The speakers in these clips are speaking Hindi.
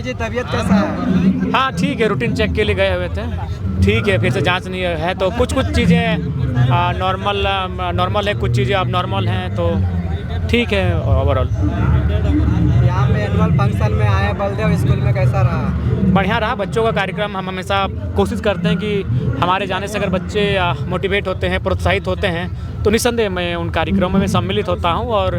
जी तबीयत कैसा है? हाँ ठीक है, रूटीन चेक के लिए गए हुए थे। ठीक है, फिर से जांच नहीं है तो कुछ चीज़ें नॉर्मल है, कुछ चीज़ें अब नॉर्मल हैं, तो ठीक है ओवरऑल। यहाँ पे एनुअल फंक्शन में आए बलदेव स्कूल में, कैसा रहा? बढ़िया रहा बच्चों का कार्यक्रम। हम हमेशा कोशिश करते हैं कि हमारे जाने से अगर बच्चे मोटिवेट होते हैं, प्रोत्साहित होते हैं, तो निस्संदेह मैं उन कार्यक्रमों में सम्मिलित होता हूं और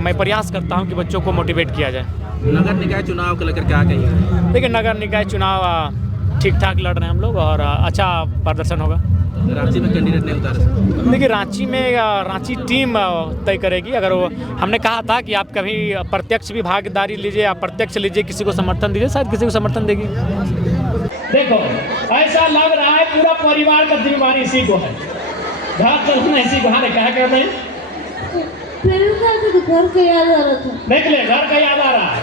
मैं प्रयास करता हूं कि बच्चों को मोटिवेट किया जाए। नगर निकाय चुनाव को लेकर क्या कहिए? देखिए, नगर निकाय चुनाव ठीक ठाक लड़ रहे हैं हम लोग और अच्छा प्रदर्शन होगा। रांची में कैंडिडेट नहीं उतारे? देखिए, रांची टीम तय करेगी। अगर वो हमने कहा था कि आप कभी प्रत्यक्ष भी भागीदारी लीजिए, आप प्रत्यक्ष लीजिए, किसी को समर्थन दीजिए, शायद किसी को समर्थन देगी। देखो, ऐसा लग रहा है पूरा परिवार का जिम्मेवारी इसी को है, घर चलना इसी को। हाँ, क्या कहते हैं? घर का याद आ रहा था। देख ले, घर का याद आ रहा है।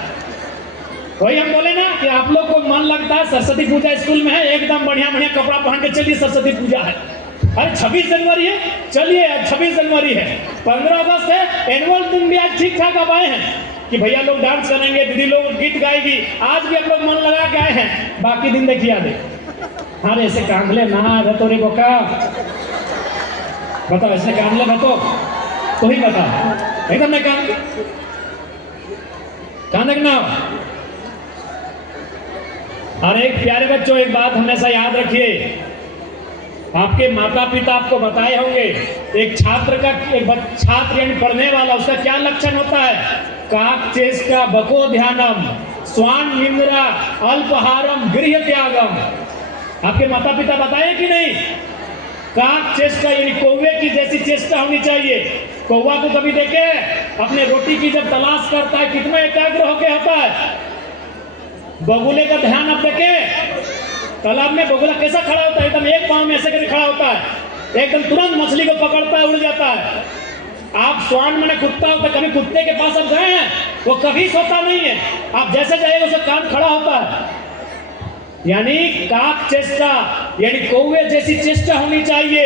वही हम बोले ना कि आप लोग को मन लगता है, सरस्वती पूजा स्कूल में है, एकदम बढ़िया बढ़िया कपड़ा पहन के चलिए, सरस्वती पूजा है। अरे 26 जनवरी है, चलिए 26 जनवरी है, 15 अगस्त है, एनुअल दिन भी आज ठीक ठाक अब आए हैं कि भैया लोग डांस करेंगे, दीदी लोग गीत गाएगी, आज भी हम लोग मन लगा के आए हैं। बाकी दिन देखिए आदे। हाँ, ऐसे कांधले ना रतो रे बोका, बताओ ऐसे कांधले रतो तो ही बता, एकदम नहीं कांधे ना। अरे प्यारे बच्चों, एक बात हमेशा याद रखिए, आपके माता पिता आपको बताए होंगे एक छात्र यानी पढ़ने वाला, उसका क्या लक्षण होता है? काक चेष्टा बको ध्यानम स्वान निंद्रा अल्पहारम गृह त्यागम। आपके माता पिता बताए कि नहीं? काक चेष्टा यानी कौवे की जैसी चेष्टा होनी चाहिए। कौवा को कभी देखे अपने रोटी की जब तलाश करता है कितना एकाग्र होके होता है। बगुले का ध्यान आप देखें, तालाब में बगुला कैसा खड़ा होता है, एकदम एक पांव में ऐसे करके खड़ा होता है, एकदम तुरंत मछली को पकड़ता है, उड़ जाता है। आप स्वान मैंने कुत्ता होता है, कभी कुत्ते के पास आप गए हैं? वो कभी सोता नहीं है, आप जैसे जाएगा उसका कान खड़ा होता है। यानी काक चेष्टा यानी कौवे जैसी चेष्टा होनी चाहिए।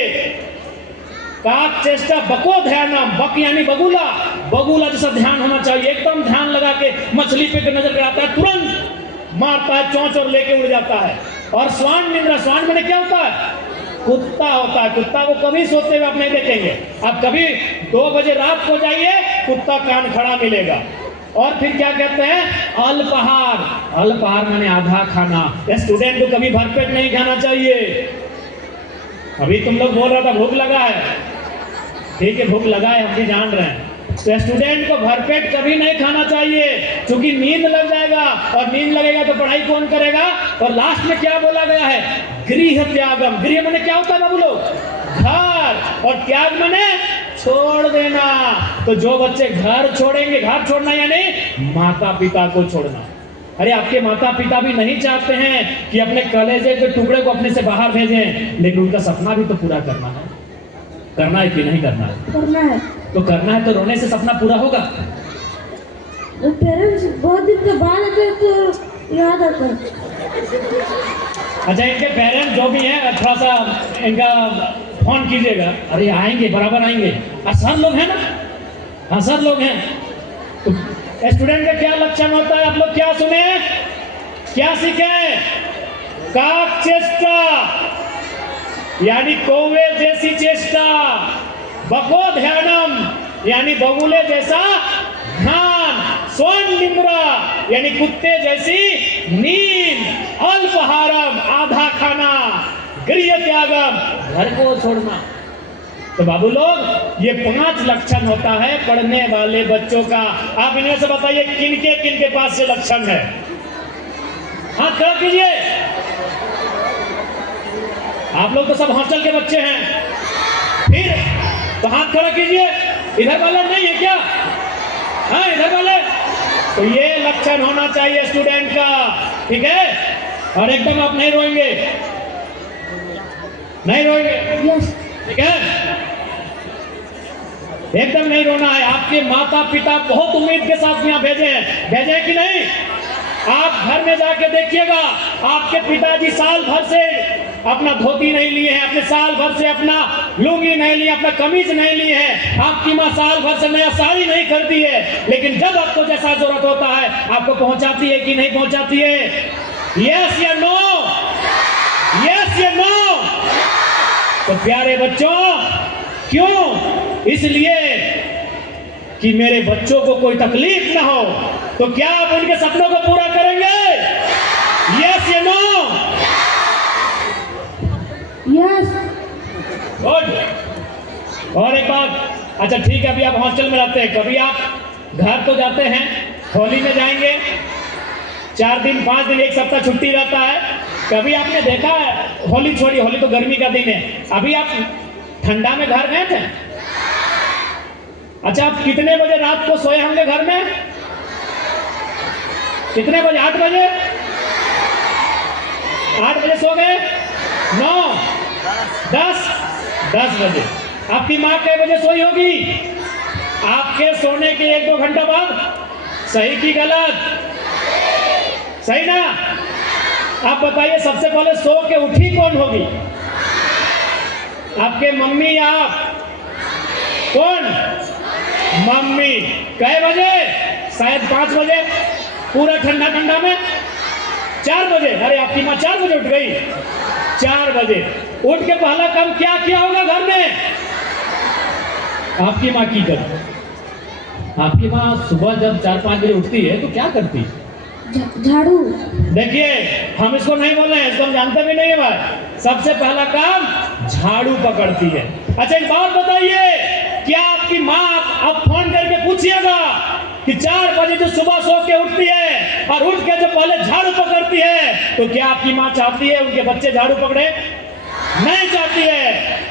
काक चेष्टा बको ध्यानम, बक यानी बगुला जैसा ध्यान होना चाहिए। एकदम ध्यान लगा के मछली पे नजर गिराता है, तुरंत मारता है, चोंच और लेके उड़ जाता है। और स्वान निंद्रा, स्वान मैंने क्या होता है? कुत्ता होता है। कुत्ता को कभी सोते हुए आप नहीं देखेंगे। आप कभी 2 बजे रात को जाइए, कुत्ता कान खड़ा मिलेगा। और फिर क्या कहते हैं? अल्पहार मैंने आधा खाना। स्टूडेंट को कभी भरपेट नहीं खाना चाहिए। अभी तुम लोग बोल रहा था भूख लगा है, ठीक है, भूख लगा है, हम भी जान रहे हैं। तो स्टूडेंट को भरपेट कभी नहीं खाना चाहिए, क्योंकि नींद लग जाएगा, और नींद लगेगा तो पढ़ाई कौन करेगा? और लास्ट में क्या बोला गया है? गृह त्यागम। गृह माने क्या होता है बाबू लोग? घर, और त्याग माने छोड़ देना। तो जो बच्चे घर छोड़ेंगे, घर छोड़ना यानी माता पिता को छोड़ना। अरे आपके माता पिता भी नहीं चाहते हैं कि अपने कलेजे के टुकड़े को अपने से बाहर भेजें, लेकिन उनका सपना भी तो पूरा करना है। करना है कि नहीं करना है? करना है। तो करना है, तो रोने से सपना पूरा होगा? पेरेंट्स बहुत दिन के बाद आते हैं तो याद आता है। अच्छा, इनके पेरेंट्स जो भी हैं थोड़ा सा इनका फोन कीजिएगा। अरे आएंगे, बराबर आएंगे। सर लोग हैं ना? हाँ, सर लोग हैं। तो स्टूडेंट का क्या लक्षण होता है? आप लोग क्या सुने, क्या सीखे? काक चेष्टा यानी कौवे जैसी चेष्टा, बको ध्यानम यानी बगुले जैसा ध्यान, स्वान निंद्रा यानी कुत्ते जैसी नींद, अल्पहारम आधा खाना, गृह त्यागम घर को छोड़ना। तो बाबू लोग, ये 5 लक्षण होता है पढ़ने वाले बच्चों का। आप इनमें से बताइए किनके पास ये लक्षण है? हाथ खड़ा कीजिए। आप लोग तो सब हॉस्टल के बच्चे हैं, फिर तो हाथ खड़ा कीजिए। इधर वाले नहीं है क्या? हाँ, इधर वाले। तो ये लक्षण होना चाहिए स्टूडेंट का, ठीक है? और एकदम आप नहीं रोएंगे, नहीं रोएंगे, ठीक है? एकदम नहीं रोना है। आपके माता पिता बहुत उम्मीद के साथ यहाँ भेजे हैं कि नहीं? आप घर में जाके देखिएगा, आपके पिताजी साल भर से अपना धोती नहीं लिए हैं, अपने साल भर से अपना लुंगी नहीं ली, अपना कमीज नहीं ली है, आपकी माँ साल भर से नया साड़ी नहीं खरीदी है, लेकिन जब आपको जैसा जरूरत होता है आपको पहुंचाती है कि नहीं पहुंचाती है? यस या नो? यस या नो? तो प्यारे बच्चों, क्यों? इसलिए कि मेरे बच्चों को कोई तकलीफ ना हो। तो क्या आप उनके सपनों को पूरा करेंगे? यस या नो? यस। गुड। और एक बात, अच्छा ठीक है, अभी आप हॉस्टल में रहते हैं, कभी आप घर तो जाते हैं, होली में जाएंगे, 4 दिन 5 दिन 1 सप्ताह छुट्टी रहता है, कभी आपने देखा है? होली छोड़िए, होली तो गर्मी का दिन है, अभी आप ठंडा में घर गए थे? अच्छा, आप कितने बजे रात को सोए होंगे घर में? कितने बजे? 8 बजे? 8 बजे सो गए? 9, 10 बजे। आपकी माँ कै बजे सोई होगी? आपके सोने के 1-2 घंटा बाद। सही की गलत? सही ना? आप बताइए, सबसे पहले सो के उठी कौन होगी? आपके मम्मी या आप? कौन? मम्मी। कै बजे? शायद 5 बजे, पूरा ठंडा ठंडा में। 4 बजे? अरे आपकी माँ 4 बजे उठ गई? 4 बजे उठ के पहला काम क्या किया होगा घर में? आपकी माँ की कर? आपकी माँ सुबह जब 4-5 बजे उठती है तो क्या करती है? झाड़ू। देखिए, हम इसको नहीं बोल रहे हैं, इसको हम जानते भी नहीं है भाई। सबसे पहला काम झाड़ू पकड़ती है। अच्छा, एक बात बताइए, क्या आपकी माँ अब फोन करके पूछिएगा कि 4 बजे जो सुबह सो के उठती है और उठ के जो पहले झाड़ू पकड़ती है, तो क्या आपकी माँ चाहती है उनके बच्चे झाड़ू पकड़े? नहीं चाहती है।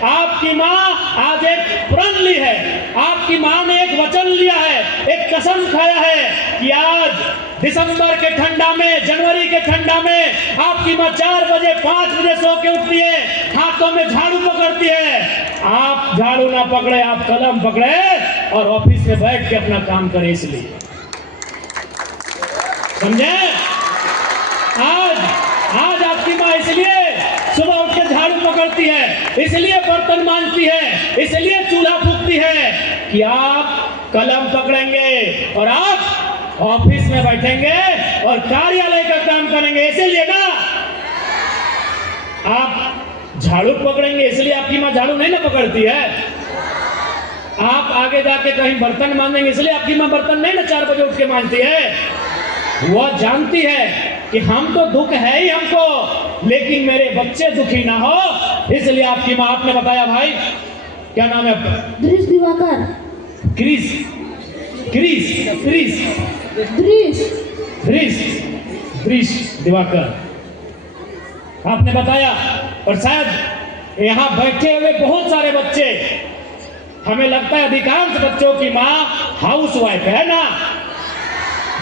आपकी माँ आज एक प्रण ली है, आपकी माँ ने एक वचन लिया है, एक कसम खाया है कि आज दिसंबर के ठंडा में, जनवरी के ठंडा में आपकी माँ 4 बजे 5 बजे सो के उठती है, हाथों में झाड़ू पकड़ती है। आप झाड़ू ना पकड़े, आप कलम पकड़े और ऑफिस में बैठ के अपना काम करें। इसलिए समझे? आज आपकी माँ इसलिए सुबह उठ के झाड़ू पकड़ती है, इसलिए बर्तन मांजती है, इसलिए चूल्हा फूकती है कि आप कलम पकड़ेंगे और आप ऑफिस में बैठेंगे और कार्यालय का काम करेंगे। इसीलिए ना आप झाड़ू पकड़ेंगे, इसलिए आपकी माँ झाड़ू नहीं ना पकड़ती है। आप आगे जाके कहीं बर्तन मांजेंगे, इसलिए आपकी माँ बर्तन नहीं ना 4 बजे उठ के मांजती है। वह जानती है कि हम तो दुख है ही हमको, लेकिन मेरे बच्चे दुखी ना हो, इसलिए आपकी माँ। आपने बताया भाई, क्या नाम है आपका? दृश दिवाकर। क्रिस क्रिस क्रिस दृश दृश दृश दिवाकर आपने बताया। और शायद यहाँ बैठे हुए बहुत सारे बच्चे, हमें लगता है अधिकांश बच्चों की माँ हाउस वाइफ है ना,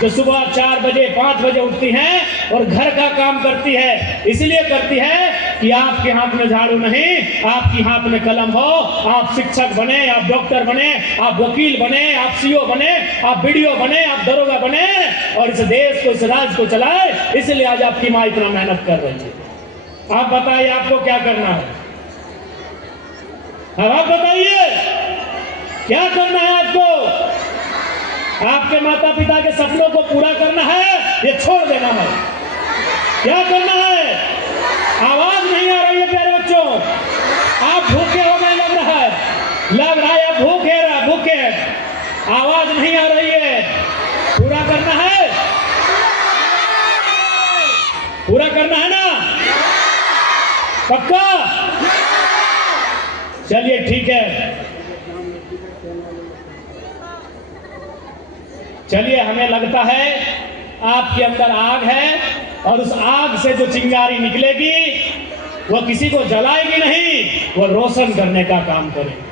जो सुबह 4 बजे 5 बजे उठती हैं और घर का काम करती है। इसलिए करती है कि आपके हाथ में झाड़ू नहीं, आपके हाथ में कलम हो, आप शिक्षक बने, आप डॉक्टर बने, आप वकील बने, आप सीओ बने, आप बीडीओ बने, आप दरोगा बने और इस देश को, इस राज्य को चलाए। इसलिए आज आपकी माँ इतना मेहनत कर रही है। आप बताइए, आपको क्या करना है? अब आप बताइए, क्या करना है आपको? आपके माता पिता के सपनों को पूरा करना है, ये छोड़ देना है? क्या करना है? आवाज नहीं आ रही है प्यारे बच्चों, आप भूखे हो गए लग रहा है, आप भूखे हैं, आवाज नहीं आ रही है। पूरा करना है, पूरा करना है ना? पक्का? चलिए ठीक है, चलिए। हमें लगता है आपके अंदर आग है और उस आग से जो चिंगारी निकलेगी वो किसी को जलाएगी नहीं, वो रोशन करने का काम करेगी।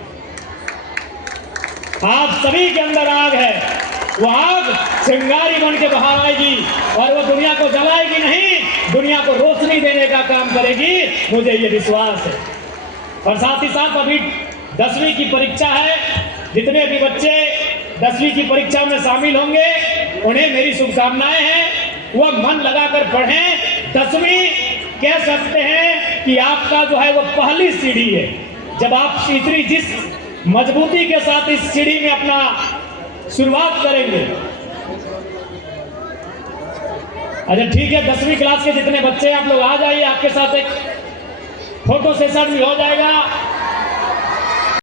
आप सभी के अंदर आग है, वो आग चिंगारी बन के बाहर आएगी और वो दुनिया को जलाएगी नहीं, दुनिया को रोशनी देने का काम करेगी। मुझे ये विश्वास है। और साथ ही साथ अभी 10वीं की परीक्षा है, जितने भी बच्चे 10वीं की परीक्षा में शामिल होंगे उन्हें मेरी शुभकामनाएं हैं। वह मन लगाकर पढ़ें। 10वीं कह सकते हैं कि आपका जो है वो पहली सीढ़ी है। जब आप इतनी जिस मजबूती के साथ इस सीढ़ी में अपना शुरुआत करेंगे। अच्छा ठीक है, 10वीं क्लास के जितने बच्चे आप लोग आ जाइए, आपके साथ एक फोटो सेशन भी हो जाएगा।